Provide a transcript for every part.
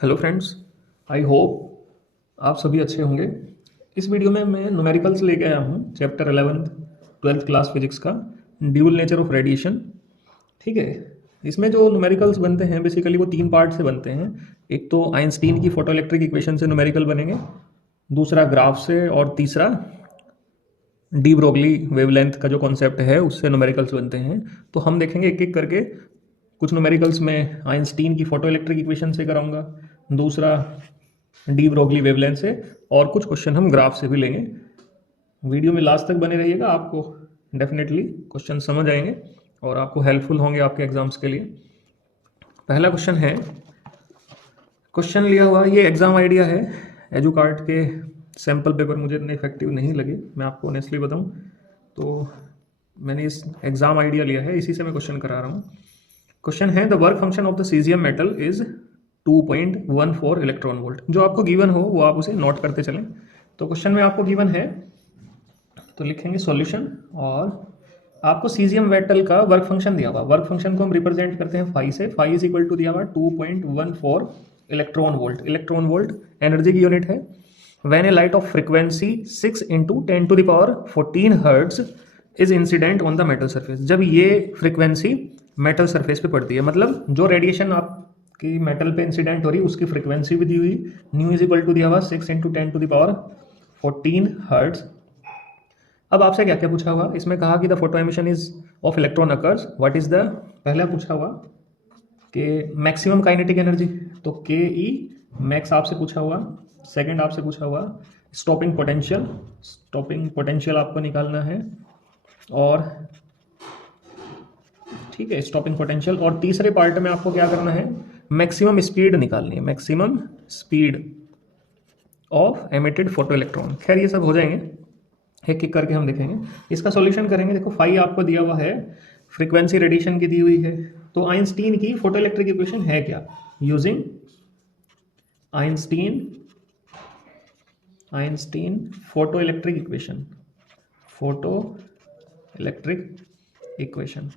Hello friends, I hope आप सभी अच्छे होंगे। इस वीडियो में मैं न्यूमेरिकल्स लेके आया हूँ, chapter 11th 12th class physics का, ड्यूल नेचर ऑफ रेडिएशन। ठीक है। इसमें जो न्यूमेरिकल्स बनते हैं बेसिकली वो तीन पार्ट से बनते हैं। एक तो आइंस्टीन की फोटो इलेक्ट्रिक इक्वेशन से न्यूमेरिकल बनेंगे, दूसरा ग्राफ से, और तीसरा डी ब्रोगली वेवलेंथ का जो कॉन्सेप्ट है उससे न्यूमेरिकल्स बनते हैं। तो हम देखेंगे एक एक करके। कुछ न्यूमेरिकल्स में आइंस्टीन की फोटो इलेक्ट्रिक इक्वेशन से कराऊंगा, दूसरा डी ब्रोगली वेवलेंथ से, और कुछ क्वेश्चन हम ग्राफ से भी लेंगे। वीडियो में लास्ट तक बने रहिएगा, आपको डेफिनेटली क्वेश्चन समझ आएंगे और आपको हेल्पफुल होंगे आपके एग्जाम्स के लिए। पहला क्वेश्चन है, क्वेश्चन लिया हुआ, ये एग्जाम आइडिया है। एजुकार्ट के सैम्पल पेपर मुझे इतने इफेक्टिव नहीं लगे, मैं आपको ऑनेस्टली बताऊं तो मैंने इस एग्जाम आइडिया लिया है, इसी से मैं क्वेश्चन करा रहा हूँ। क्वेश्चन है, the work function of the caesium metal is 2.14 electron volt. जो आपको गिवन हो वो आप उसे नोट करते चलें। तो क्वेश्चन में आपको गिवन है तो लिखेंगे सॉल्यूशन, और आपको सीजियम मेटल का वर्क फंक्शन दिया हुआ। वर्क फंक्शन को हम रिप्रेजेंट करते हैं फाई से। फाई इज इक्वल टू दिया हुआ 2.14 electron volt. Electron volt energy की यूनिट है। When A light of frequency 6 into 10⁻14 hertz is incident on the metal surface. जब ये फ्रीक्वेंसी मेटल सरफेस पे पड़ती है, मतलब जो रेडिएशन आपकी मेटल पे इंसिडेंट हो रही है उसकी फ्रीक्वेंसी भी दी हुई, न्यू इज इक्वल टू दिया हुआ 6 इंटू 10⁻14 हर्ट्ज। अब आपसे क्या क्या पूछा हुआ, इसमें कहा कि the photo emission is of electron occurs, what is the, पहला पूछा हुआ कि मैक्सिमम काइनेटिक एनर्जी, तो के ई मैक्स आपसे पूछा हुआ। सेकंड आपसे पूछा हुआ स्टॉपिंग पोटेंशियल, स्टॉपिंग पोटेंशियल आपको निकालना है, और ठीक है स्टॉपिंग पोटेंशियल। और तीसरे पार्ट में आपको क्या करना है, मैक्सिमम स्पीड निकालनी है, maximum speed of emitted photo electron. खैर ये सब हो जाएंगे, एक एक करके हम देखेंगे। इसका सॉल्यूशन करेंगे। देखो फाई आपको दिया हुआ है, फ्रीक्वेंसी रेडिएशन की दी हुई है, तो आइंस्टीन की फोटो इलेक्ट्रिक इक्वेशन है क्या, using Einstein photo electric equation, photo electric equation.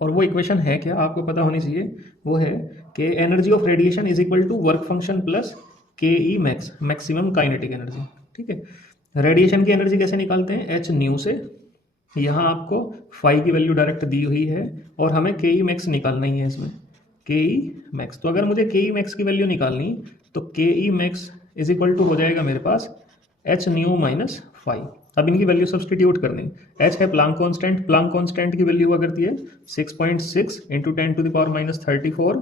और वो इक्वेशन है क्या आपको पता होनी चाहिए, वो है कि energy of radiation is equal to work function plus K E max, maximum kinetic energy. ठीक है। रेडिएशन की एनर्जी कैसे निकालते हैं, एच न्यू से। यहाँ आपको फाई की वैल्यू डायरेक्ट दी हुई है, और हमें के ई मैक्स निकालना ही है इसमें, के ई मैक्स। तो अगर मुझे के ई मैक्स की वैल्यू निकालनी, तो के E max is equal to हो जाएगा मेरे पास एच न्यू माइनस फाई। अब इनकी वैल्यू सब्सटीट्यूट करनी। एच है प्लांक कांस्टेंट, प्लांक कांस्टेंट की वैल्यू हुआ करती है 6.6 इंटू 10⁻⁻34।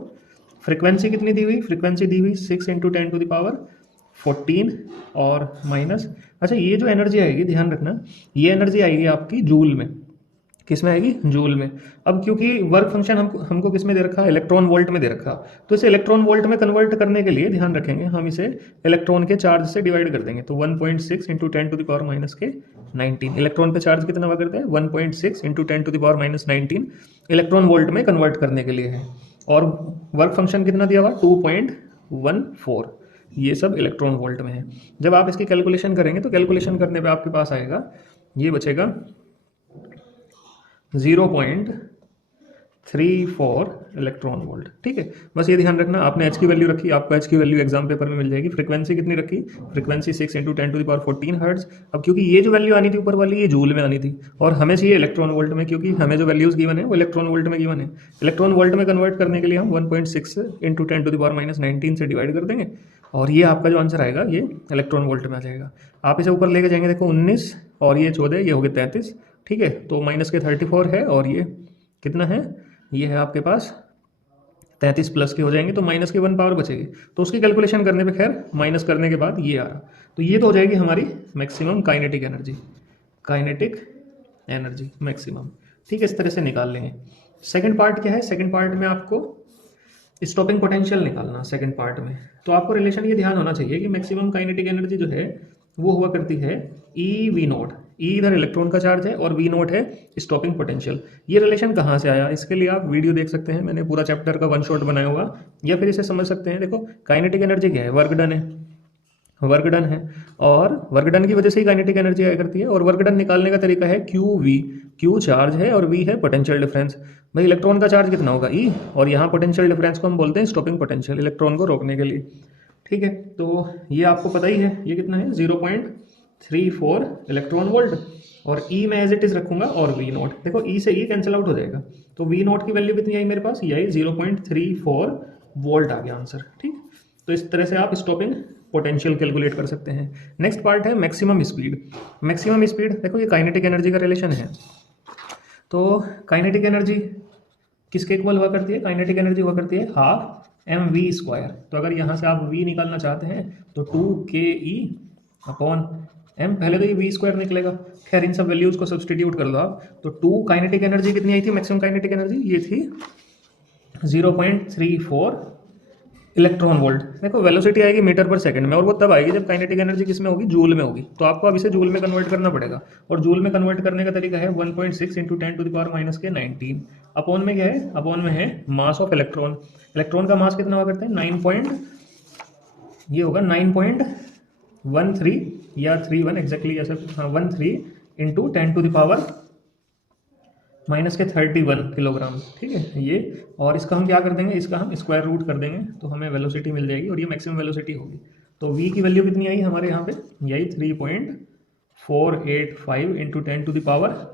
फ्रीक्वेंसी कितनी दी हुई, फ्रीक्वेंसी दी हुई 6 इंटू 10⁻14 और माइनस। अच्छा, ये जो एनर्जी आएगी ध्यान रखना, ये एनर्जी आएगी आपकी जूल में। किस में आएगी, जूल में। अब क्योंकि वर्क फंक्शन हमको किस में दे रखा है, इलेक्ट्रॉन वोल्ट में दे रखा, तो इसे इलेक्ट्रॉन वोल्ट में कन्वर्ट करने के लिए ध्यान रखेंगे हम इसे इलेक्ट्रॉन के चार्ज से डिवाइड कर देंगे। तो 1.6 इंटू 10⁻⁻19। इलेक्ट्रॉन पे चार्ज कितना हुआ करता है, 1.6 इंटू 10⁻⁻19 इलेक्ट्रॉन वोल्ट में कन्वर्ट करने के लिए है। और वर्क फंक्शन कितना दिया हुआ, 2.14। ये सब इलेक्ट्रॉन वोल्ट में है। जब आप इसकी कैलकुलेशन करेंगे तो कैलकुलेशन करने पे आपके पास आएगा, ये बचेगा 0.34 इलेक्ट्रॉन वोल्ट। ठीक है, बस ये ध्यान रखना, आपने एच की वैल्यू रखी, आपको एच की वैल्यू एग्जाम पेपर में मिल जाएगी। फ्रीक्वेंसी कितनी रखी, फ्रीक्वेंसी 6 इंटू 10⁻14 हर्ट्ज। अब क्योंकि ये जो वैल्यू आनी थी ऊपर वाली, ये जूल में आनी थी, और हमें चाहिए इलेक्ट्रॉन वोल्ट में, क्योंकि हमें जो वैल्यूज गिवन है वो इलेक्ट्रॉन वोल्ट में गिवन है। इलेक्ट्रॉन वोल्ट में कन्वर्ट करने के लिए हम 1.6 इंटू 10⁻⁻19 से डिवाइड कर देंगे, और ये आपका जो आंसर आएगा ये इलेक्ट्रॉन वोल्ट में आ जाएगा। आप इसे ऊपर लेके जाएंगे, देखो 19 और ये 14, ये हो गए 33। ठीक है, तो माइनस के 34 है, और ये कितना है, ये है आपके पास 33 प्लस के हो जाएंगे, तो माइनस की 1 पावर बचेगी। तो उसकी कैलकुलेशन करने पे खैर माइनस करने के बाद ये आ रहा, तो ये तो हो जाएगी हमारी maximum kinetic energy, kinetic energy maximum. ठीक है, इस तरह से निकाल लेंगे। सेकंड पार्ट क्या है, सेकंड पार्ट में आपको स्टॉपिंग पोटेंशियल निकालना। सेकंड पार्ट में तो आपको रिलेशन ये ध्यान होना चाहिए कि मैक्सिमम काइनेटिक एनर्जी जो है वो हुआ करती है ई वी नोट। ई इधर इलेक्ट्रॉन का चार्ज है और वी नोट है स्टॉपिंग पोटेंशियल। ये रिलेशन कहाँ से आया, इसके लिए आप वीडियो देख सकते हैं, मैंने पूरा चैप्टर का वन शॉट बनाया हुआ, या फिर इसे समझ सकते हैं। देखो काइनेटिक एनर्जी क्या है, वर्क डन है, वर्क डन है, और वर्क डन की वजह से ही काइनेटिक एनर्जी आया करती है। और वर्क डन निकालने का तरीका है क्यू वी। क्यू चार्ज है और वी है पोटेंशियल डिफरेंस। भाई इलेक्ट्रॉन का चार्ज कितना होगा ई, और यहाँ पोटेंशियल डिफरेंस को हम बोलते हैं स्टॉपिंग पोटेंशियल, इलेक्ट्रॉन को रोकने के लिए। ठीक है, तो ये आपको पता ही है ये कितना है 0.34 इलेक्ट्रॉन वोल्ट, और ई में एज इट इज रखूंगा और वी नॉट, देखो ई से ई कैंसिल आउट हो जाएगा, तो वी नॉट की वैल्यू कितनी आई मेरे पास, ये आई 0.34 वोल्ट आ गया आंसर। ठीक, तो इस तरह से आप स्टॉपिंग पोटेंशियल कैलकुलेट कर सकते हैं। नेक्स्ट पार्ट है मैक्सिमम स्पीड। मैक्सिमम स्पीड, देखो ये काइनेटिक एनर्जी का रिलेशन है, तो काइनेटिक एनर्जी किसके इक्वल हुआ करती है, काइनेटिक एनर्जी हुआ करती है हाफ एम वी स्क्वायर। तो अगर यहाँ से आप v निकालना चाहते हैं तो 2ke अपॉन m, पहले तो ये v स्क्वायर निकलेगा, खैर इन सब वैल्यूज को सब्सटीट्यूट कर लो आप, तो 2 काइनेटिक एनर्जी कितनी आई थी, मैक्सिमम काइनेटिक एनर्जी ये थी 0.34 इलेक्ट्रॉन वोल्ट। देखो वेलोसिटी आएगी मीटर पर सेकंड में, और वो तब आएगी जब काइनेटिक एनर्जी किस में होगी, जूल में होगी, तो आपको अब इसे जूल में कन्वर्ट करना पड़ेगा, और जूल में कन्वर्ट करने का तरीका है 1.6 इंटू 10⁻⁻⁻19। अपॉन में क्या है, अपॉन में है मास ऑफ इलेक्ट्रॉन। इलेक्ट्रॉन का मास कितना हुआ करता है 9.13 या 31 एग्जैक्टली ऐसा, हाँ 13 इंटू 10⁻31 किलोग्राम। ठीक है ये, और इसका हम क्या कर देंगे, इसका हम स्क्वायर रूट कर देंगे तो हमें वेलोसिटी मिल जाएगी, और ये मैक्सिमम वेलोसिटी होगी। तो v की वैल्यू कितनी आई हमारे यहाँ पे, यही 3.485 इंटू 10⁵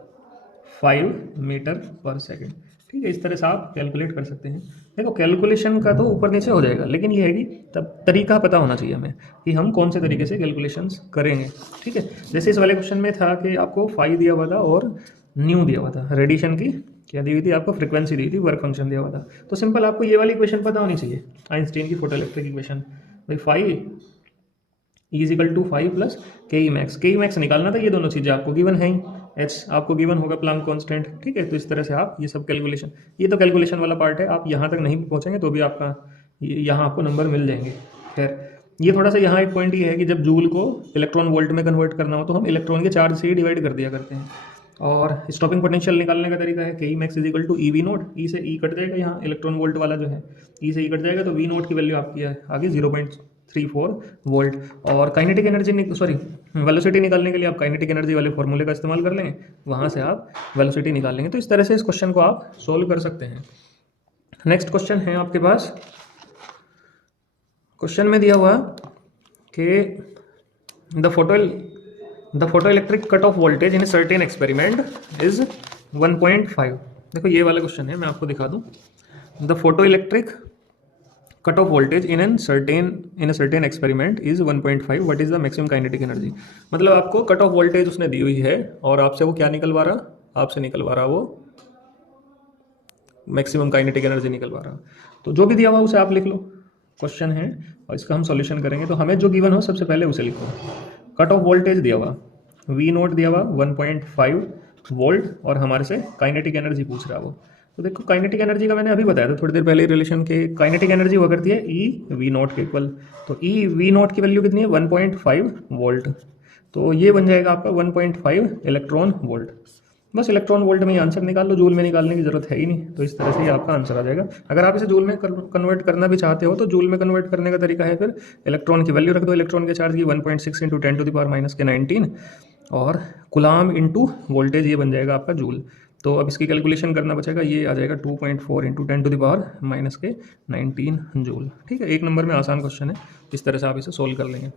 मीटर पर सेकेंड। ठीक है, इस तरह से आप कैलकुलेट कर सकते हैं। देखो कैलकुलेशन का तो ऊपर नीचे हो जाएगा, लेकिन ये है कि तब तरीका पता होना चाहिए हमें कि हम कौन से तरीके से कैलकुलेशंस करेंगे। ठीक है, जैसे इस वाले क्वेश्चन में था कि आपको फाई दिया हुआ था और न्यू दिया हुआ था, रेडिएशन की क्या दी हुई थी आपको, फ्रीक्वेंसी दी थी, वर्क फंक्शन दिया हुआ था। तो सिंपल आपको ये वाली इक्वेशन पता होनी चाहिए, आइंस्टीन की फोटो इलेक्ट्रिक इक्वेशन। भाई phi is equal to 5 plus K E max निकालना था, ये दोनों चीज़ें आपको गिवन है ही, एच आपको गिवन होगा प्लांक कांस्टेंट। ठीक है, तो इस तरह से आप ये सब कैलकुलेशन, ये तो कैलकुलेशन वाला पार्ट है, आप यहाँ तक नहीं पहुँचेंगे तो भी आपका यहाँ आपको नंबर मिल जाएंगे। खैर ये थोड़ा सा यहाँ एक पॉइंट ये है कि जब जूल को इलेक्ट्रॉन वोल्ट में कन्वर्ट करना हो तो हम इलेक्ट्रॉन के चार्ज से ही डिवाइड कर दिया करते हैं। और स्टॉपिंग पोटेंशियल निकालने का तरीका है के E max is equal to E V nought, E से ई कट जाएगा, यहाँ इलेक्ट्रॉन वोल्ट वाला जो है ई से ई कट जाएगा, तो वी नोट की वैल्यू आपकी है आगे 0.34 वोल्ट। और काइनेटिक एनर्जी वेलोसिटी निकालने के लिए आप काइनेटिक एनर्जी वाले फॉर्मूले का इस्तेमाल कर लेंगे, वहाँ से आप वेलोसिटी निकाल लेंगे। तो इस तरह से इस क्वेश्चन को आप सोल्व कर सकते हैं। नेक्स्ट क्वेश्चन है आपके पास, क्वेश्चन में दिया हुआ कि the photoelectric cut off voltage in certain experiment is 1.5। देखो ये वाला क्वेश्चन है, मैं आपको दिखा दूं। The photoelectric cut off voltage in a certain experiment is 1.5, what is the maximum kinetic energy. मतलब आपको कट ऑफ वोल्टेज उसने दी हुई है और आपसे वो क्या निकलवा रहा, आपसे निकलवा रहा वो मैक्सिमम काइनेटिक एनर्जी निकलवा रहा। तो जो भी दिया हुआ उसे आप लिख लो, क्वेश्चन है और इसका हम सॉल्यूशन करेंगे। तो हमें जो गिवन हो सबसे पहले उसे लिखो। कट ऑफ वोल्टेज दिया हुआ, वी नोट दिया हुआ 1.5 वोल्ट, और हमारे से काइनेटिक एनर्जी पूछ रहा है वो। तो देखो काइनेटिक एनर्जी का मैंने अभी बताया था थोड़ी देर पहले रिलेशन के, काइनेटिक एनर्जी हुआ करती है ई वी नोट के इक्वल। तो ई वी नोट की वैल्यू कितनी है 1.5 वोल्ट, तो ये बन जाएगा आपका 1.5 इलेक्ट्रॉन वोल्ट। बस इलेक्ट्रॉन वोल्ट में ही आंसर निकाल लो, जूल में निकालने की जरूरत है ही नहीं। तो इस तरह से ही आपका आंसर आ जाएगा। अगर आप इसे जूल में कन्वर्ट करना भी चाहते हो तो जूल में कन्वर्ट करने का तरीका है, फिर इलेक्ट्रॉन की वैल्यू रख दो, इलेक्ट्रॉन के चार्ज की 1.6 इंटू 10⁻⁻⁻19 और कुलाम इंटू वोल्टेज, ये बन जाएगा आपका जूल। तो अब इसकी कैलकुलेशन करना बचेगा, ये आ जाएगा 2.4 इंटू 10⁻⁻⁻19 जूल। ठीक है, एक नंबर में आसान क्वेश्चन है, इस तरह से आप इसे सोल्व कर लेंगे।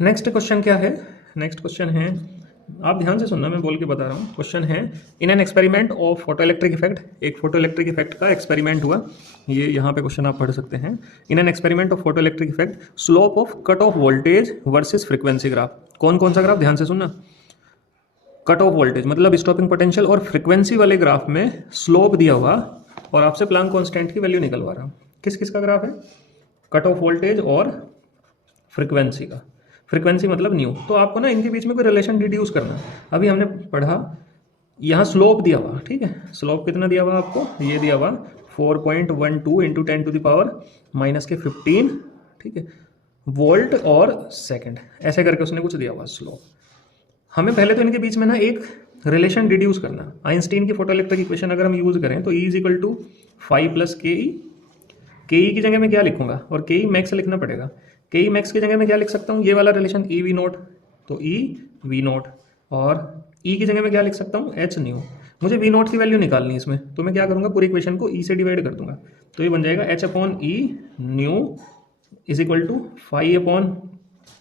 नेक्स्ट क्वेश्चन क्या है, नेक्स्ट क्वेश्चन है, आप ध्यान से सुनना, मैं बोल के बता रहा हूँ। क्वेश्चन है in an experiment of photo electric effect, एक फोटो इलेक्ट्रिक इफेक्ट का एक्सपेरिमेंट हुआ, ये यहाँ पे क्वेश्चन आप पढ़ सकते हैं। In an experiment of photo electric effect slope of cut off voltage versus frequency graph. कौन कौन सा ग्राफ, ध्यान से सुनना। कट ऑफ वोल्टेज मतलब स्टॉपिंग पोटेंशियल, और फ्रीक्वेंसी वाले ग्राफ में स्लोप दिया हुआ और आपसे प्लांक कांस्टेंट की वैल्यू निकलवा रहा हूँ। किस किस का ग्राफ है, कट ऑफ वोल्टेज और फ्रीक्वेंसी का। फ्रीक्वेंसी मतलब न्यू, तो आपको ना इनके बीच में कोई रिलेशन डिड्यूस करना। अभी हमने पढ़ा यहाँ स्लोप दिया हुआ, ठीक है, स्लोप कितना दिया हुआ आपको, ये दिया हुआ 4.12 इंटू 10⁻⁻15, ठीक है, वोल्ट और सेकंड, ऐसे करके उसने कुछ दिया हुआ स्लोप। हमें पहले तो इनके बीच में ना एक रिलेशन डिड्यूस करना। आइंस्टीन की फोटो इलेक्ट्रिक इक्वेशन अगर हम यूज करें तो E is equal to 5 plus K E की जगह में क्या लिखूंगा, और के ई मैक्स लिखना पड़ेगा। के ई मैक्स की जगह मैं क्या लिख सकता हूँ, ये वाला रिलेशन ई वी नोट, तो ई वी नोट, और ई की जगह मैं क्या लिख सकता हूँ, एच न्यू। मुझे वी नोट की वैल्यू निकालनी है इसमें, तो मैं क्या करूँगा, पूरी इक्वेशन को ई से डिवाइड कर दूंगा, तो ये बन जाएगा h upon e nu is equal to 5 upon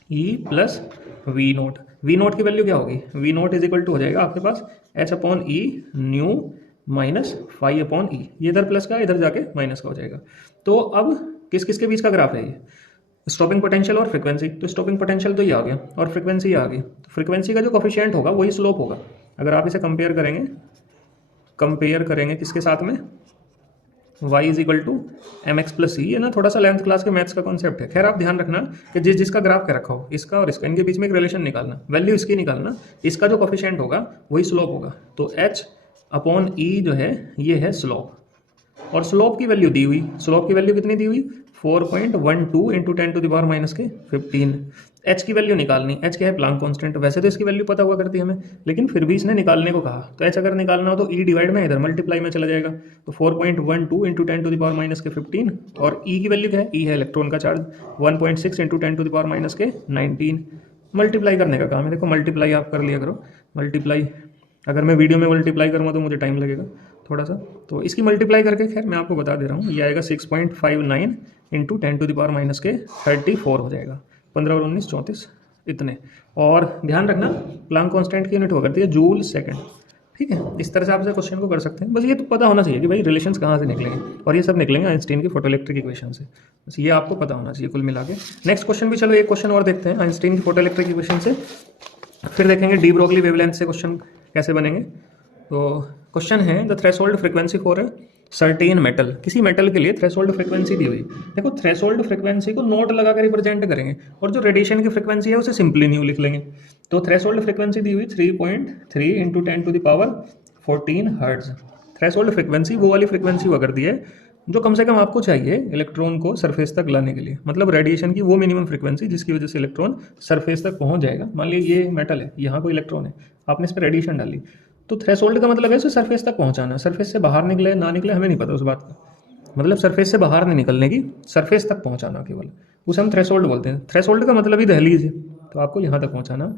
e plus V naught. V note की वैल्यू क्या होगी, V naught is equal to हो जाएगा आपके पास h upon e nu minus 5 upon e, ये इधर प्लस का इधर जाके माइनस का हो जाएगा। तो अब किस किस के बीच का ग्राफ है ये, स्टॉपिंग पोटेंशियल और फ्रीक्वेंसी। तो स्टॉपिंग पोटेंशियल तो ये आ गया और फ्रीक्वेंसी आ गई, तो फ्रीक्वेंसी का जो कोफिशिएंट होगा वही स्लोप होगा। अगर आप इसे कंपेयर करेंगे किसके साथ में, y is equal to M X plus C, ये ना थोड़ा सा 11th क्लास के मैथ्स का कॉन्सेप्ट है। खैर आप ध्यान रखना कि जिसका ग्राफ क्या रखा हो, इसका और इसका, इनके बीच में एक रिलेशन निकालना, वैल्यू इसकी निकालना, इसका जो कोफिशिएंट होगा वही स्लोप होगा। तो h अपॉन ई जो है ये है स्लोप, और स्लोप की वैल्यू दी हुई, स्लोप की वैल्यू कितनी दी हुई, 4.12 into 10 to the power minus के 15। एच की वैल्यू निकालनी, एच क्या है, प्लांक कांस्टेंट। वैसे तो इसकी वैल्यू पता हुआ करती है हमें, लेकिन फिर भी इसने निकालने को कहा, तो एच अगर निकालना हो तो ई डिवाइड में इधर मल्टीप्लाई में चला जाएगा, तो 4.12 into 10 to the power minus के 15, और ई की वैल्यू क्या है, ई है इलेक्ट्रॉन का charge, 1.6 into 10 to the power minus के 19। मल्टीप्लाई करने का काम है, देखो मल्टीप्लाई आप कर लिया करो, मल्टीप्लाई अगर मैं वीडियो में मल्टीप्लाई करूँगा तो मुझे टाइम लगेगा थोड़ा सा, तो इसकी मल्टीप्लाई करके खैर मैं आपको बता दे रहा हूँ, ये आएगा 6.59 into 10 to the power minus के 34 हो जाएगा, 15 और 19 34 इतने। और ध्यान रखना प्लांक कांस्टेंट की यूनिट हुआ करती है जूल सेकंड, ठीक है। इस तरह से आप इस क्वेश्चन को कर सकते हैं, बस ये तो पता होना चाहिए कि भाई रिलेशंस कहाँ से निकलेंगे, और ये सब निकलेंगे आइंस्टीन की फोटोइलेक्ट्रिक इक्वेशन से, बस ये आपको पता होना चाहिए कुल मिला के। नेक्स्ट क्वेश्चन भी, चलो एक क्वेश्चन और देखते हैं आइंस्टीन की फोटोइलेक्ट्रिक इक्वेशन से, फिर देखेंगे डी ब्रोगली वेवलेंथ से क्वेश्चन कैसे बनेंगे। तो क्वेश्चन है the threshold frequency for a certain metal, किसी मेटल के लिए थ्रेशोल्ड फ्रीक्वेंसी दी हुई। देखो थ्रेशोल्ड फ्रीक्वेंसी को नोट लगा कर रिप्रेजेंट करेंगे, और जो रेडिएशन की फ्रीक्वेंसी है उसे सिंपली न्यू लिख लेंगे। तो थ्रेशोल्ड फ्रीक्वेंसी दी हुई 3.3 into 10 to the power 14 hertz. Threshold frequency वो वाली फ्रीक्वेंसी हुआ करती है जो कम से कम आपको चाहिए इलेक्ट्रॉन को सरफेस तक लाने के लिए, मतलब रेडिएशन की वो मिनिमम फ्रीक्वेंसी जिसकी वजह से इलेक्ट्रॉन सरफेस तक पहुंच जाएगा। मान लीजिए ये मेटल है, यहाँ कोई इलेक्ट्रॉन है, आपने इस पर रेडिएशन डाली, तो थ्रेशोल्ड का मतलब है उसे सरफेस तक पहुंचाना, सरफेस से बाहर निकले ना निकले हमें नहीं पता उस बात का, मतलब सरफेस से बाहर नहीं निकलने की, सरफेस तक पहुंचाना केवल, उसे हम थ्रेशोल्ड बोलते हैं। थ्रेशोल्ड का मतलब ही दहलीज है, तो आपको यहाँ तक पहुंचाना,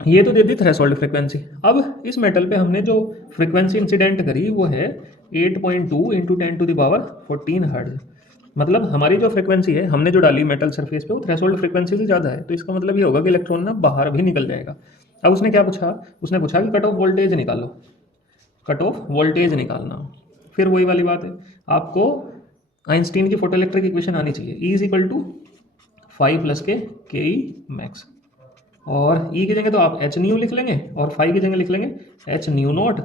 ये तो दे दी थ्रेशोल्ड फ्रीक्वेंसी। अब इस मेटल पे हमने जो फ्रीक्वेंसी इंसिडेंट करी वो है 8.2 into 10 to the power 14 hertz, मतलब हमारी जो फ्रीक्वेंसी है हमने जो डाली मेटल सरफेस पे वो थ्रेशोल्ड फ्रीक्वेंसी से ज़्यादा है, तो इसका मतलब ये होगा कि इलेक्ट्रॉन ना बाहर भी निकल जाएगा। अब उसने क्या पूछा, उसने पूछा कि कट ऑफ वोल्टेज निकालो, कट ऑफ वोल्टेज निकालना। फिर वही वाली बात है, आपको आइंस्टीन की फोटोइलेक्ट्रिक इक्वेशन आनी चाहिए, E is equal to 5 plus K E max, और ई की जगह तो आप एच न्यू लिख लेंगे और 5 की जगह लिख लेंगे एच न्यू नोट,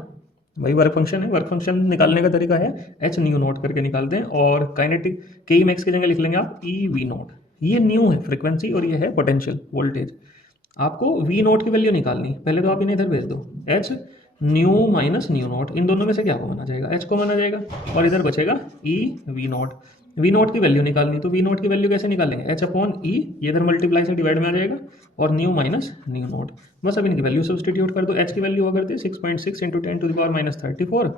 वही वर्क फंक्शन है, वर्क फंक्शन निकालने का तरीका है एच न्यू नोट करके निकालते हैं, और काइनेटिक के ई मैक्स की जगह लिख लेंगे आप ई वी नोट। ये न्यू है फ्रीक्वेंसी और ये है पोटेंशियल वोल्टेज। आपको वी नोट की वैल्यू निकालनी, पहले तो आप इन्हें इधर भेज दो, H nu minus nu nought, इन दोनों में से क्या को माना जाएगा, एच को माना जाएगा, और इधर बचेगा e V naught. V note की वैल्यू निकालनी, तो वी नोट की वैल्यू कैसे निकालेंगे, एच अपॉन ई, ये इधर मल्टीप्लाई से डिवाइड में आ जाएगा, और न्यू माइनस न्यू नोट, बस अब इनकी वैल्यू सब्सटीट्यूट कर दो। एच की वैल्यू हुआ करती है 6.6 into 10 to the power minus 34,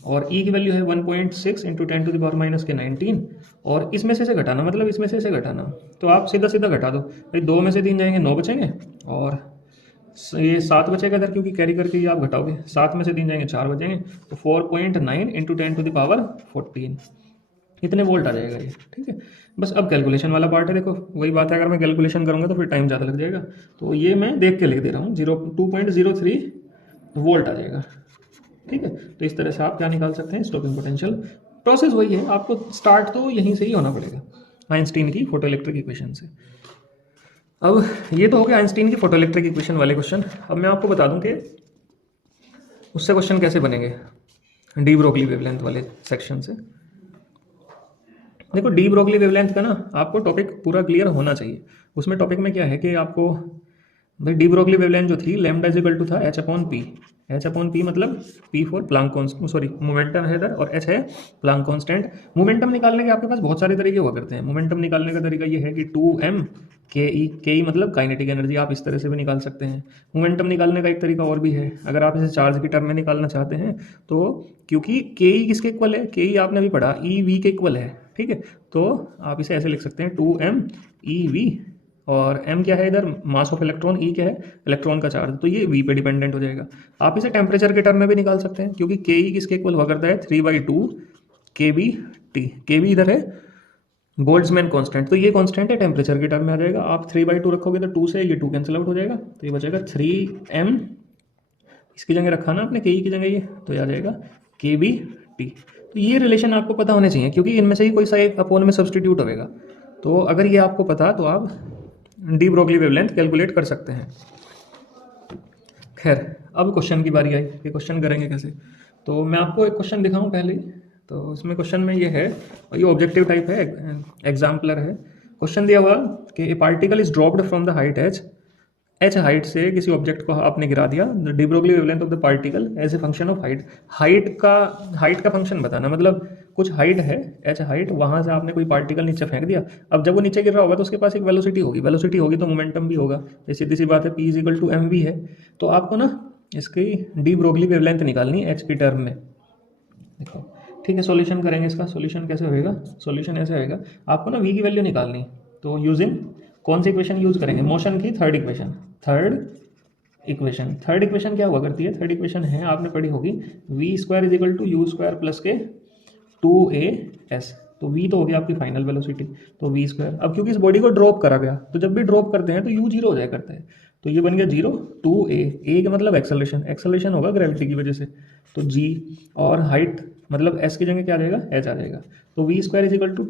और ई की वैल्यू है 1.6 into 10 to the power minus के 19, और इसमें से घटाना, मतलब इसमें से घटाना, तो आप सीधा सीधा घटा दो भाई, 2 में से 3 जाएंगे 9 बचेंगे, और ये 7 बचेगा इधर क्योंकि कैरी करके ही आप घटाओगे, 7 में से 3 जाएंगे 4 बचेंगे, तो 4.9 इंटू 10 टू द पावर 14 इतने वोल्ट आ जाएगा ये, ठीक है। बस अब कैलकुलेशन वाला पार्ट है, देखो वही बात है, अगर मैं कैलकुलेशन करूँगा तो फिर टाइम ज़्यादा लग जाएगा, तो ये मैं देख के लिख दे रहा हूँ, 2.03 वोल्ट आ जाएगा, ठीक है। तो इस तरह से आप क्या निकाल सकते हैं, स्टॉपिंग पोटेंशियल। प्रोसेस वही है, आपको स्टार्ट तो यहीं से ही होना पड़ेगा आइंस्टीन की फोटोइलेक्ट्रिक इक्वेशन से। अब ये तो हो गया आइंस्टीन की फोटोइलेक्ट्रिक इक्वेशन वाले क्वेश्चन। अब मैं आपको बता दूं कि उससे क्वेश्चन कैसे बनेंगे डी ब्रोगली वेवलेंथ वाले सेक्शन से। देखो डी ब्रोगली वेवलेंथ का ना आपको टॉपिक पूरा क्लियर होना चाहिए। उसमें टॉपिक में क्या है कि आपको डी ब्रोगली वेवलेंथ जो थी लैम्डा इज इक्वल टू था H upon P. H upon P मतलब P for Planck constant, sorry momentum है इधर, और एच है प्लांक कांस्टेंट। मोमेंटम निकालने के आपके पास बहुत सारे तरीके हुआ करते हैं। मोमेंटम निकालने का तरीका ये है कि 2m के ई मतलब काइनेटिक एनर्जी, आप इस तरह से भी निकाल सकते हैं। मोमेंटम निकालने का एक तरीका और भी है, अगर आप इसे चार्ज की टर्म में निकालना चाहते हैं तो, क्योंकि के ई किसके इक्वल है, के ई आपने अभी पढ़ा ई वी के इक्वल है, ठीक है, तो आप इसे ऐसे लिख सकते हैं 2m eV, और m क्या है इधर, मास ऑफ इलेक्ट्रॉन, e क्या है, इलेक्ट्रॉन का चार्ज, तो ये v पे डिपेंडेंट हो जाएगा। आप इसे टेम्परेचर के टर्म में भी निकाल सकते हैं, क्योंकि ke किसके इक्वल हुआ करता है 3/2 kBT। kB इधर है बोल्ट्जमैन कांस्टेंट, तो ये कांस्टेंट है, टेम्परेचर के टर्म में आ जाएगा। आप 3/2 रखोगे तो 2 से ये 2 कैंसिल आउट हो जाएगा, तो ये बचेगा 3m, इसकी जगह रखा ना आपने के की जगह ये, तो ये आ जाएगा kBT। तो ये रिलेशन आपको पता होने चाहिए, क्योंकि इनमें से ही कोई सा एक अपोन में सब्सटीट्यूट होगा। तो अगर ये आपको पता तो आप डी ब्रोगली वेवलेंथ कैलकुलेट कर सकते हैं। खैर, अब क्वेश्चन की बारी आई, ये क्वेश्चन करेंगे कैसे। तो मैं आपको एक क्वेश्चन दिखाऊं पहले, तो इसमें क्वेश्चन में ये है, और ये ऑब्जेक्टिव टाइप है, एग्जाम्पलर है। क्वेश्चन दिया हुआ कि a particle is dropped from the height h height से किसी ऑब्जेक्ट को आपने गिरा दिया, the de Broglie wavelength of the particle as a function of height. Height का फंक्शन बताना, मतलब कुछ हाइट है h हाइट, वहाँ से आपने कोई पार्टिकल नीचे फेंक दिया। अब जब वो नीचे गिर रहा होगा तो उसके पास एक वेलोसिटी होगी, वेलोसिटी होगी तो मोमेंटम भी होगा, ये सीधी सी बात है, p = mv है। तो आपको ना इसकी डी ब्रोगली वेवलेंथ निकालनी है h की टर्म में। देखो ठीक है, सॉल्यूशन करेंगे इसका। सॉल्यूशन कैसे होएगा, सॉल्यूशन ऐसे होएगा, आपको ना v की वैल्यू निकालनी है। तो यूजिंग कौन सी इक्वेशन यूज करेंगे, मोशन की थर्ड इक्वेशन। थर्ड इक्वेशन क्या हुआ करती है, थर्ड इक्वेशन है, आपने पढ़ी होगी, v² = u² + के 2as। तो v तो हो गया आपकी फाइनल वेलोसिटी, तो v²। अब क्योंकि इस बॉडी को ड्रॉप करा गया, तो जब भी ड्रॉप करते हैं तो u 0 हो जाया करता है, तो ये बन गया 0, 2a का मतलब एक्सेलरेशन होगा ग्रेविटी की वजह से, तो g, और हाइट मतलब s की जगह क्या आ जाएगा, h आ जाएगा, तो v² =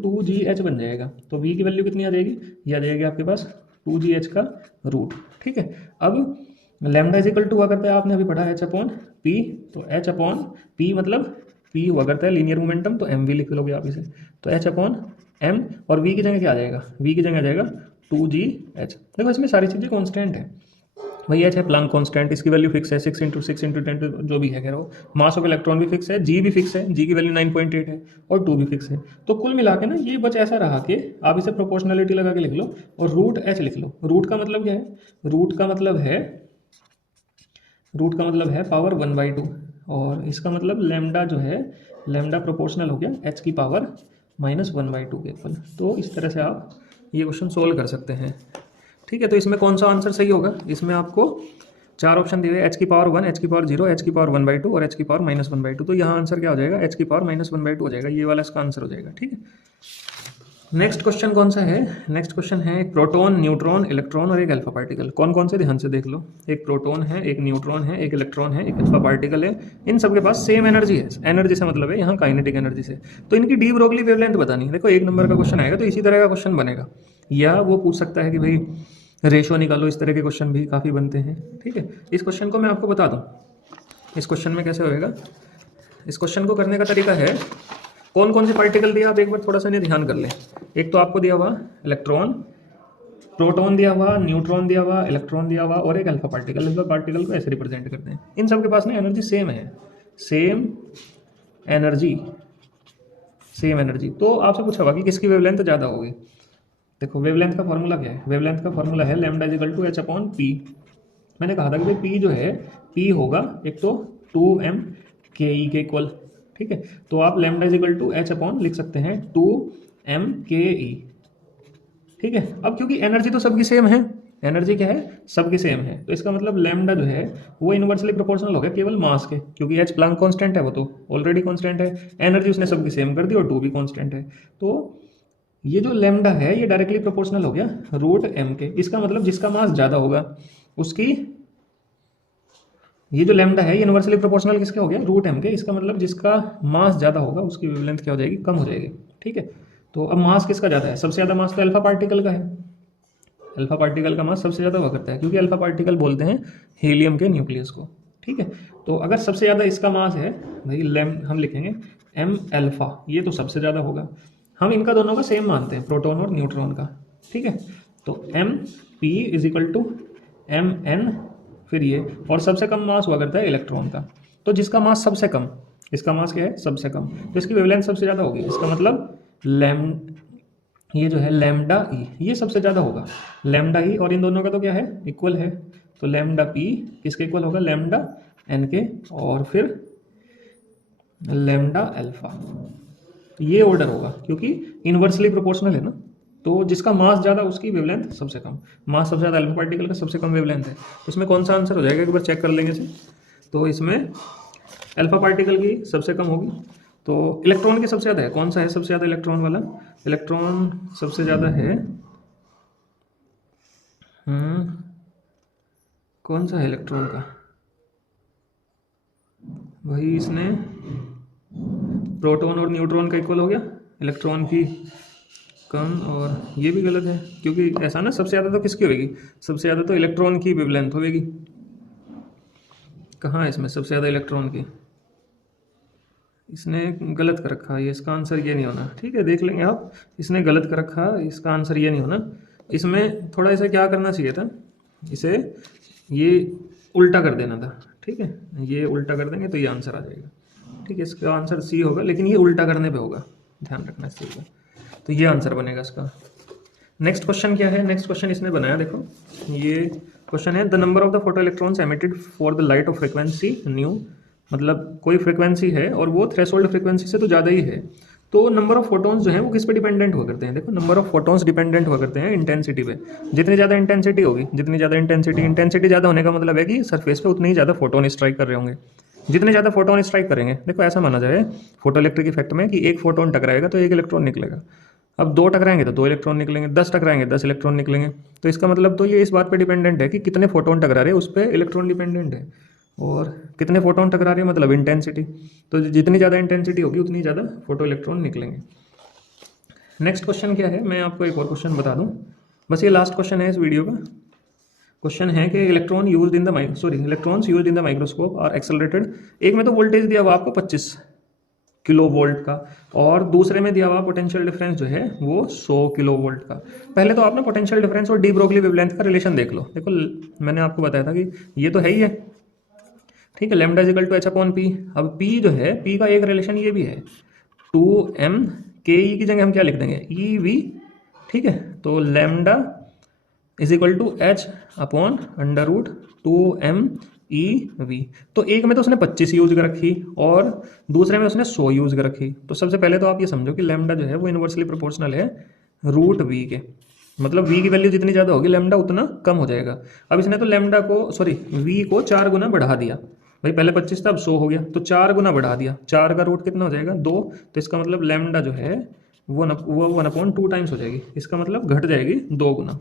2gh बन जाएगा। तो v की वैल्यू कितनी आ जाएगी, ये आ जाएगी आपके पास 2gh का रूट। ठीक है, अब लैम्डा = हुआ करता है, आपने अभी पढ़ा h/p, तो h/p मतलब p हुआ करता है लीनियर मोमेंटम, तो mv लिख लोगे आप इसे, तो h/m, और v की जगह क्या आ जाएगा, v की जगह आ जाएगा 2gh। देखो इसमें सारी चीज़ें कॉन्स्टेंट है, वही h है प्लांक कांस्टेंट, इसकी वैल्यू फिक्स है 6 × 6 × 10 जो भी है, कह रहा हो, मास ऑफ इलेक्ट्रॉन भी फिक्स है, g भी फिक्स है, g की वैल्यू 9.8 है, और 2 भी फिक्स है। तो कुल मिला के ना ये बच ऐसा रहा कि आप इसे प्रोपोर्शनलिटी लगा के लिख लो और रूट h लिख लो। रूट का मतलब क्या है, रूट का मतलब है पावर 1/2, और इसका मतलब लैम्डा जो है, लैम्डा प्रोपोर्शनल हो गया h की पावर -1/2 के इक्वल। तो इस तरह से आप ये क्वेश्चन सोल्व कर सकते हैं। ठीक है, तो इसमें कौन सा आंसर सही होगा, इसमें आपको 4 ऑप्शन दिए हुए, h की पावर 1, h की पावर 0, h की पावर 1/2 और h की पावर -1/2। तो यहाँ आंसर क्या हो जाएगा, h की पावर -1/2 हो जाएगा, ये वाला इसका आंसर हो जाएगा। ठीक है, नेक्स्ट क्वेश्चन कौन सा है, नेक्स्ट क्वेश्चन है एक प्रोटॉन, न्यूट्रॉन, इलेक्ट्रॉन और एक अल्फा पार्टिकल। कौन कौन से, ध्यान से देख लो, एक प्रोटॉन है, एक न्यूट्रॉन है, एक इलेक्ट्रॉन है, एक अल्फा पार्टिकल है, इन सबके पास सेम एनर्जी है। एनर्जी से मतलब है यहाँ काइनेटिक एनर्जी से, तो इनकी डी ब्रोगली वेवलेंथ बतानी है। देखो 1 नंबर का क्वेश्चन आएगा तो इसी तरह का क्वेश्चन बनेगा, या वो पूछ सकता है कि भाई रेशो निकालो, इस तरह के क्वेश्चन भी काफ़ी बनते हैं। ठीक है, इस क्वेश्चन को मैं आपको बता दूं, इस क्वेश्चन में कैसे होएगा। इस क्वेश्चन को करने का तरीका है, कौन कौन से पार्टिकल दिया आप एक बार थोड़ा सा ध्यान कर लें। एक तो आपको दिया हुआ इलेक्ट्रॉन, प्रोटॉन दिया हुआ, न्यूट्रॉन दिया हुआ, इलेक्ट्रॉन दिया हुआ, और एक अल्फा पार्टिकल। अल्फा पार्टिकल को ऐसे रिप्रेजेंट करते हैं, इन सब के पास ना एनर्जी सेम है, सेम एनर्जी। तो आपसे पूछा हुआ कि किसकी वेवलेंथ ज़्यादा होगी। देखो वेवलेंथ का फॉर्मूला क्या है, वेवलेंथ का फॉर्मूला है लैम्डा = h/p। मैंने कहा था कि भाई p जो है, p होगा एक तो 2m ke के इक्वल। ठीक है, तो आप लैम्डा = h/ लिख सकते हैं 2m ke। ठीक है, अब क्योंकि एनर्जी तो सबकी सेम है, एनर्जी क्या है, सबकी सेम है, तो इसका मतलब लैम्डा जो है वो इन्वर्सली प्रोपोर्शनल हो गया केवल मास के, क्योंकि h प्लांक कांस्टेंट है, वो तो ऑलरेडी कांस्टेंट है, एनर्जी उसने सबकी सेम कर दी, और 2 भी कांस्टेंट है। तो ये जो लैम्डा है ये डायरेक्टली प्रोपोर्शनल हो गया √m के। इसका मतलब जिसका मास ज़्यादा होगा उसकी, ये जो लैम्डा है ये यूनिवर्सली प्रोपोर्शनल किसके हो गया, √m के। इसका मतलब जिसका मास ज़्यादा होगा उसकी वेवलेंथ क्या हो जाएगी, कम हो जाएगी। ठीक है, तो अब मास किसका ज़्यादा है, सबसे ज़्यादा मास तो अल्फा पार्टिकल का है, अल्फा पार्टिकल का मास सबसे ज़्यादा हुआ करता है, क्योंकि अल्फा पार्टिकल बोलते हैं हीलियम के न्यूक्लियस को। ठीक है, तो अगर सबसे ज़्यादा इसका मास है भाई हम लिखेंगे m अल्फा, ये तो सबसे ज़्यादा होगा। हम इनका दोनों का सेम मानते हैं, प्रोटॉन और न्यूट्रॉन का। ठीक है, तो mp = mn, फिर ये, और सबसे कम मास हुआ करता है इलेक्ट्रॉन का। तो जिसका मास सबसे कम, इसका मास क्या है, सबसे कम, तो इसकी वेवलेंथ सबसे ज़्यादा होगी। इसका मतलब ये जो है लैम्डा ई, ये सबसे ज़्यादा होगा, लैम्डा ई, और इन दोनों का तो क्या है, इक्वल है, तो लैम्डा पी किसके इक्वल होगा, लैम्डा एन के, और फिर लैम्डा अल्फा, तो ये ऑर्डर होगा, क्योंकि इन्वर्सली प्रोपोर्शनल है ना। तो जिसका मास ज़्यादा उसकी वेवलेंथ सबसे कम, मास सबसे ज़्यादा अल्फा पार्टिकल का सबसे कम वेवलेंथ है। तो इसमें कौन सा आंसर हो जाएगा, एक बार चेक कर लेंगे इसे। तो इसमें अल्फा पार्टिकल की सबसे कम होगी, तो इलेक्ट्रॉन की सबसे ज़्यादा है। कौन सा है सबसे ज़्यादा इलेक्ट्रॉन वाला? इलेक्ट्रॉन सबसे ज़्यादा है, कौन सा है इलेक्ट्रॉन का भाई? इसने प्रोटॉन और न्यूट्रॉन का इक्वल हो गया, इलेक्ट्रॉन की कम, और ये भी गलत है, क्योंकि ऐसा ना सबसे ज़्यादा तो किसकी होगी? सबसे ज़्यादा तो इलेक्ट्रॉन की वेवलेंथ होगी। कहाँ है इसमें सबसे ज़्यादा इलेक्ट्रॉन की? इसने गलत कर रखा है, ये इसका आंसर ये नहीं होना। ठीक है, देख लेंगे आप। इसने गलत कर रखा, इसका आंसर ये नहीं होना। इसमें थोड़ा इसे क्या करना चाहिए था, इसे ये उल्टा कर देना था। ठीक है, ये उल्टा कर देंगे तो ये आंसर आ जाएगा। ठीक है, इसका आंसर सी होगा, लेकिन ये उल्टा करने पे होगा, ध्यान रखना इस चीज़ का। तो ये आंसर बनेगा इसका। नेक्स्ट क्वेश्चन क्या है? नेक्स्ट क्वेश्चन इसने बनाया, देखो ये क्वेश्चन है, the number of the photo electrons emitted for the light of frequency new. मतलब कोई फ्रिक्वेंसी है और वो थ्रेशोल्ड फ्रिक्वेंसी से तो ज़्यादा ही है, तो नंबर ऑफ फोटोन्स जो है वो किस पे डिपेंडेंट हुआ करते हैं? देखो, नंबर ऑफ फोटोन्स डिपेंडेंट हुआ करते हैं इंटेंसिटी पे। जितनी ज़्यादा इंटेंसिटी होगी, जितनी ज़्यादा इंटेंसिटी ज़्यादा होने का मतलब है कि सरफेस पे उतनी ही ज़्यादा फोटोन स्ट्राइक कर रहे होंगे। जितने ज़्यादा फोटोन स्ट्राइक करेंगे, देखो ऐसा माना जाए फोटो इलेक्ट्रिक इफेक्ट में कि एक फोटोन टकराएगा तो एक इलेक्ट्रॉन निकलेगा। अब 2 टकराएंगे तो 2 इलेक्ट्रॉन निकलेंगे, 10 टकराएंगे 10 इलेक्ट्रॉन निकलेंगे। तो इसका मतलब तो ये इस बात पे डिपेंडेंट है कि कितने फोटोन टकरा रहे हैं, उस पर इलेक्ट्रॉन डिपेंडेंट है। और कितने फोटोन टकरा रहे हैं मतलब इंटेंसिटी, तो जितनी ज़्यादा इंटेंसिटी होगी उतनी ज़्यादा फोटो इलेक्ट्रॉन निकलेंगे। नेक्स्ट क्वेश्चन क्या है, मैं आपको एक और क्वेश्चन बता दूं, बस ये लास्ट क्वेश्चन है इस वीडियो का। क्वेश्चन है कि electrons used in the microscope are accelerated. एक में तो वोल्टेज दिया हुआ आपको 25 किलो वोल्ट का, और दूसरे में दिया हुआ पोटेंशियल डिफरेंस जो है वो 100 किलो वोल्ट का। पहले तो आपने पोटेंशियल डिफरेंस और डी ब्रोगली वेवलेंथ का रिलेशन देख लो। देखो मैंने आपको बताया था कि ये तो है ही है, ठीक है, lambda is equal to h upon p. अब पी जो है, पी का एक रिलेशन ये भी है, 2m के ई की जगह हम क्या लिख देंगे, ई वी। ठीक है, तो lambda is equal to h upon under root 2m e V. तो एक में तो उसने 25 यूज कर रखी और दूसरे में उसने 100 यूज कर रखी। तो सबसे पहले तो आप ये समझो कि लैम्डा जो है वो इन्वर्सली प्रोपोर्शनल है रूट वी के, मतलब वी की वैल्यू जितनी ज़्यादा होगी लैम्डा उतना कम हो जाएगा। अब इसने तो लैम्डा को वी को 4 गुना बढ़ा दिया भाई, पहले 25 था अब 100 हो गया, तो 4 गुना बढ़ा दिया। 4 का रूट कितना हो जाएगा 2, तो इसका मतलब लैम्डा जो है वो 1/2 टाइम्स हो जाएगी, इसका मतलब घट जाएगी 2 गुना।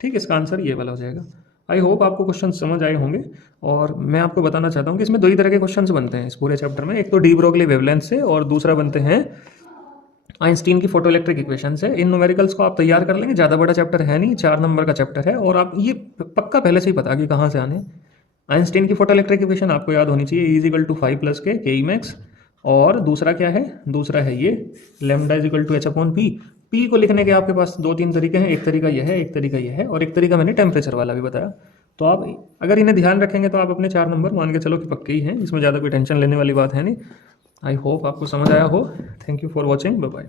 ठीक है, इसका आंसर ये वाला हो जाएगा। आई होप आपको क्वेश्चन समझ आए होंगे। और मैं आपको बताना चाहता हूँ कि इसमें 2 ही तरह के क्वेश्चंस बनते हैं इस पूरे चैप्टर में, एक तो डी ब्रोगली वेवलेंथ से और दूसरा बनते हैं आइंस्टीन की फोटो इलेक्ट्रिक इक्वेशन से। इन न्यूमेरिकल्स को आप तैयार कर लेंगे, ज़्यादा बड़ा चैप्टर है नहीं, 4 नंबर का चैप्टर है, और आप ये पक्का पहले से ही पता कि कहाँ से आने। आइंस्टीन की फोटो इलेक्ट्रिक इक्वेशन आपको याद होनी चाहिए, E is equal to 5 plus K E max. और दूसरा क्या है, दूसरा है ये lambda is equal to h upon p. P को लिखने के आपके पास 2-3 तरीके हैं, एक तरीका यह है, एक तरीका यह है, और एक तरीका मैंने टेम्परेचर वाला भी बताया। तो आप अगर इन्हें ध्यान रखेंगे तो आप अपने 4 नंबर मान के चलो कि पक्के ही हैं, इसमें ज़्यादा कोई टेंशन लेने वाली बात है नहीं। आई होप आपको समझ आया हो। Thank you for watching, bye bye.